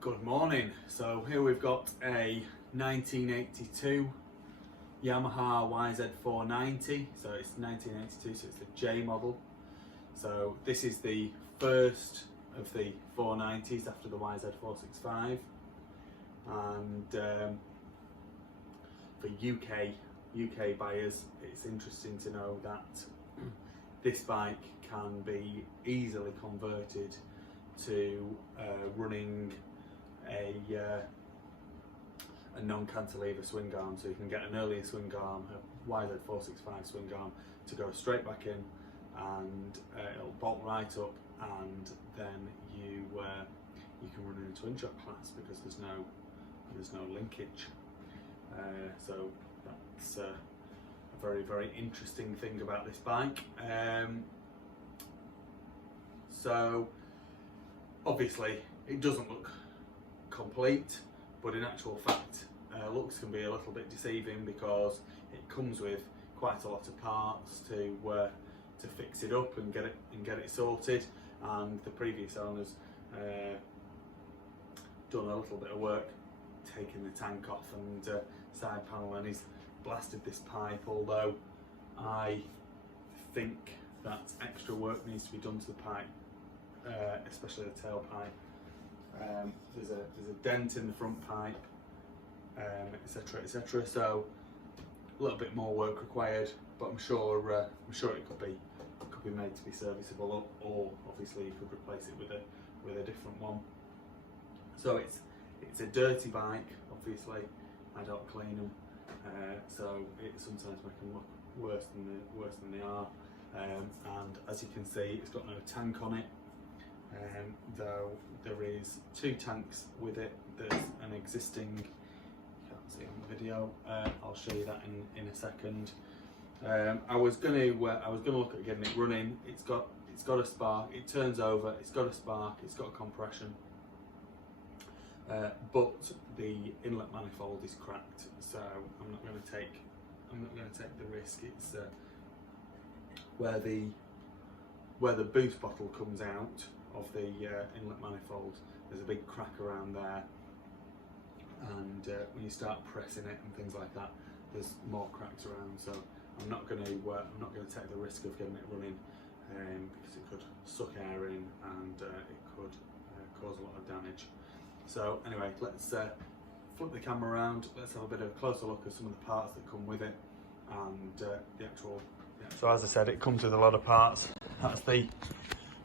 Good morning. So here we've got a 1982 Yamaha YZ490. So it's 1982, so it's the J model. So this is the first of the 490s after the YZ465. And for UK buyers, it's interesting to know that this bike can be easily converted to running a non-cantilever swing arm, so you can get an earlier swing arm, a YZ465 swing arm, to go straight back in, and it'll bolt right up, and then you can run in a twin shock class because there's no linkage. So that's a very interesting thing about this bike. So obviously it doesn't look complete, but in actual fact looks can be a little bit deceiving because it comes with quite a lot of parts to fix it up and get it sorted, and the previous owners done a little bit of work taking the tank off and side panel, and he's blasted this pipe, although I think that extra work needs to be done to the pipe, especially the tailpipe. There's a dent in the front pipe, etc. So a little bit more work required, but I'm sure it could be made to be serviceable, or obviously you could replace it with a different one. So it's a dirty bike. Obviously, I don't clean them, so it sometimes make them look worse than they are. And as you can see, it's got no tank on it. Though there is two tanks with it. There's an existing, you can't see on the video, I'll show you that in a second. I was gonna look at getting it running. It's got a spark, it turns over, it's got a spark, it's got a compression, but the inlet manifold is cracked, so I'm not going to take the risk. It's where the boost bottle comes out of the inlet manifold, there's a big crack around there, and when you start pressing it and things like that, there's more cracks around. So I'm not going to take the risk of getting it running, because it could suck air in, and it could cause a lot of damage. So anyway, let's flip the camera around. Let's have a bit of a closer look at some of the parts that come with it, and the actual. So as I said, it comes with a lot of parts. That's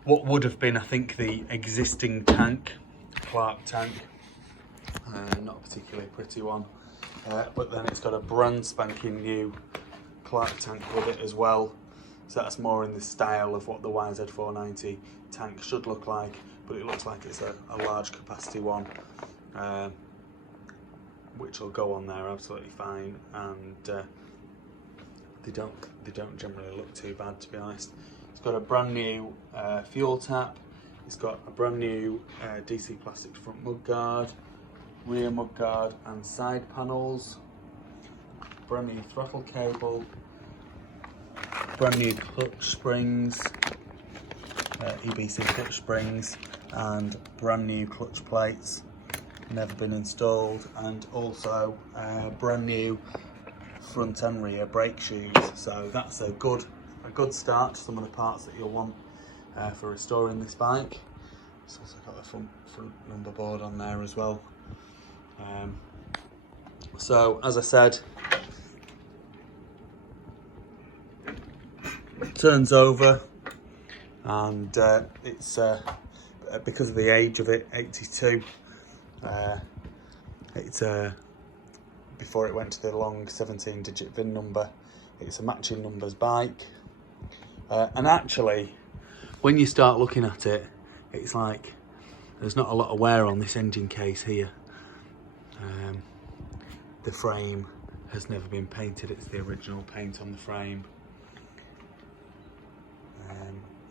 what would have been, I think, the existing tank, Clark tank. Not a particularly pretty one, but then it's got a brand spanking new Clark tank with it as well. So that's more in the style of what the YZ490 tank should look like, but it looks like it's a large capacity one, which will go on there absolutely fine, and they don't generally look too bad, to be honest. It's got a brand new fuel tap. It's got a brand new DC plastic front mudguard, rear mudguard and side panels, brand new throttle cable, brand new clutch springs, EBC clutch springs, and brand new clutch plates, never been installed, and also brand new front and rear brake shoes. So that's a good start to some of the parts that you'll want for restoring this bike. It's also got the front number board on there as well. So as I said, it turns over, and it's because of the age of it, 82. It's before it went to the long 17-digit VIN number. It's a matching numbers bike, and actually, when you start looking at it, it's like there's not a lot of wear on this engine case here. The frame has never been painted. It's the original paint on the frame.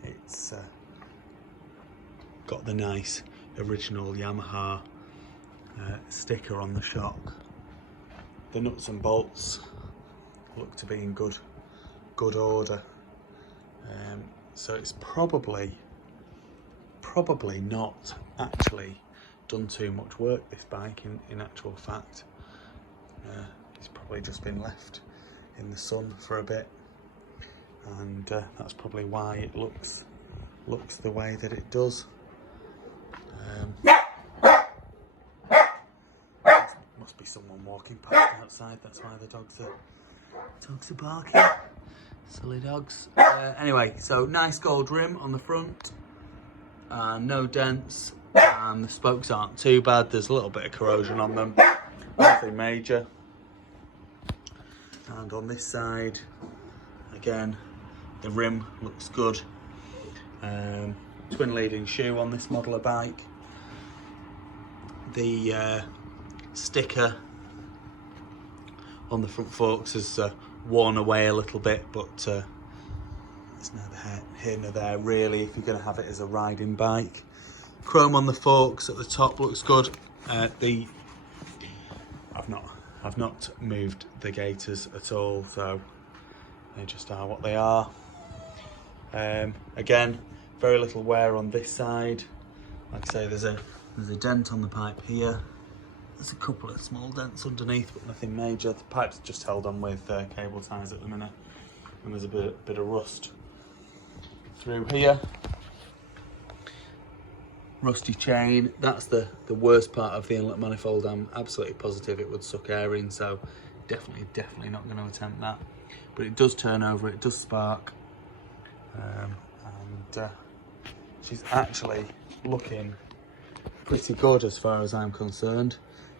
It's got the nice original Yamaha sticker on the shock. The nuts and bolts look to be in good order. So it's probably not actually done too much work, this bike, in actual fact. It's probably just been left in the sun for a bit, and that's probably why it looks the way that it does. Must be someone walking past outside, that's why the dogs are barking. Silly dogs. Anyway, so nice gold rim on the front, no dents, and the spokes aren't too bad. There's a little bit of corrosion on them, nothing major. And on this side, again, the rim looks good. Twin leading shoe on this model of bike. The sticker on the front forks has worn away a little bit, but it's neither here nor there really if you're going to have it as a riding bike. Chrome on the forks at the top looks good. I've not moved the gaiters at all, so they just are what they are. Again, very little wear on this side. Like I say, there's a dent on the pipe here. There's a couple of small dents underneath, but nothing major. The pipe's just held on with cable ties at the minute, and there's a bit of rust through here. Rusty chain. That's the worst part of the inlet manifold. I'm absolutely positive it would suck air in, so definitely not going to attempt that. But it does turn over, it does spark, and she's actually looking pretty good as far as I'm concerned.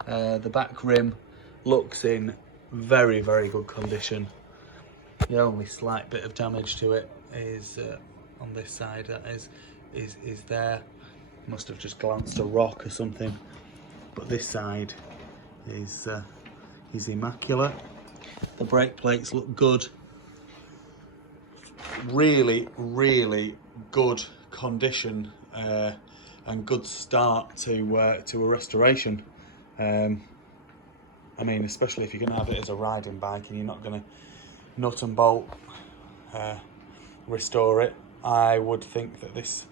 The back rim looks in very good condition. The only slight bit of damage to it is on this side. That is there. Must have just glanced a rock or something. But this side is immaculate. The brake plates look good. Really good condition and good start to a restoration. I mean, especially if you're going to have it as a riding bike and you're not going to nut and bolt restore it, I would think that this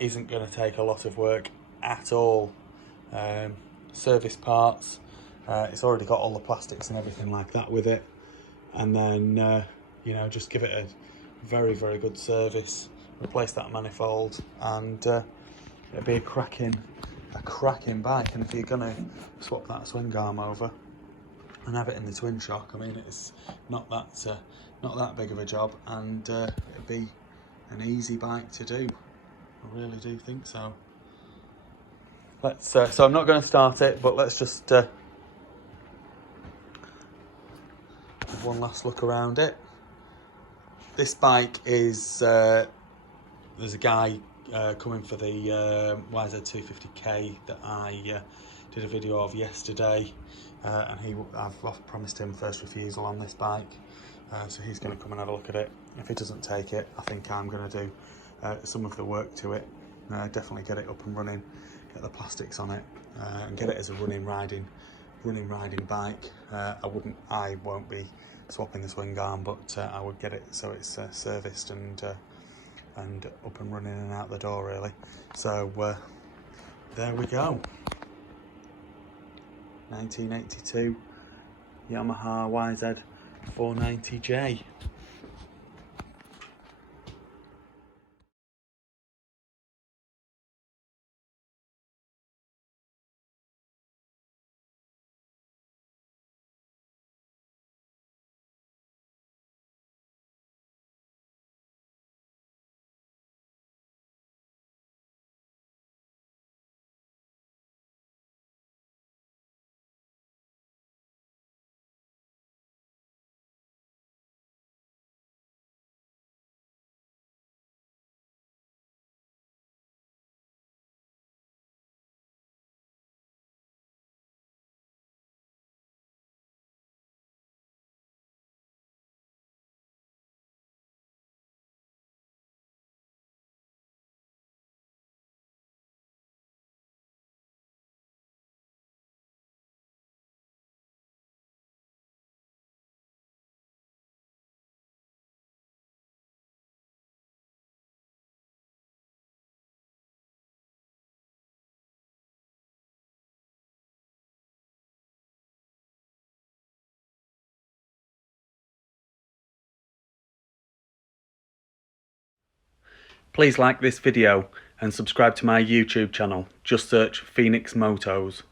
isn't going to take a lot of work at all. Service parts, it's already got all the plastics and everything like that with it, and then you know, just give it a very good service, replace that manifold, and it'll be a cracking bike. And if you're gonna swap that swing arm over and have it in the twin shock, I mean, it's not that big of a job, and it'd be an easy bike to do. I really do think so. Let's so I'm not going to start it, but let's just have one last look around it. This bike is there's a guy coming for the YZ490 that I did a video of yesterday, and I've promised him first refusal on this bike, so he's going to come and have a look at it. If he doesn't take it, I think I'm going to do some of the work to it. Definitely get it up and running, get the plastics on it, and get it as a running riding bike. I won't be swapping the swing arm, but I would get it so it's serviced and up and running and out the door really. So there we go. 1982 Yamaha YZ490j. Please like this video and subscribe to my YouTube channel. Just search Phoenix Motos.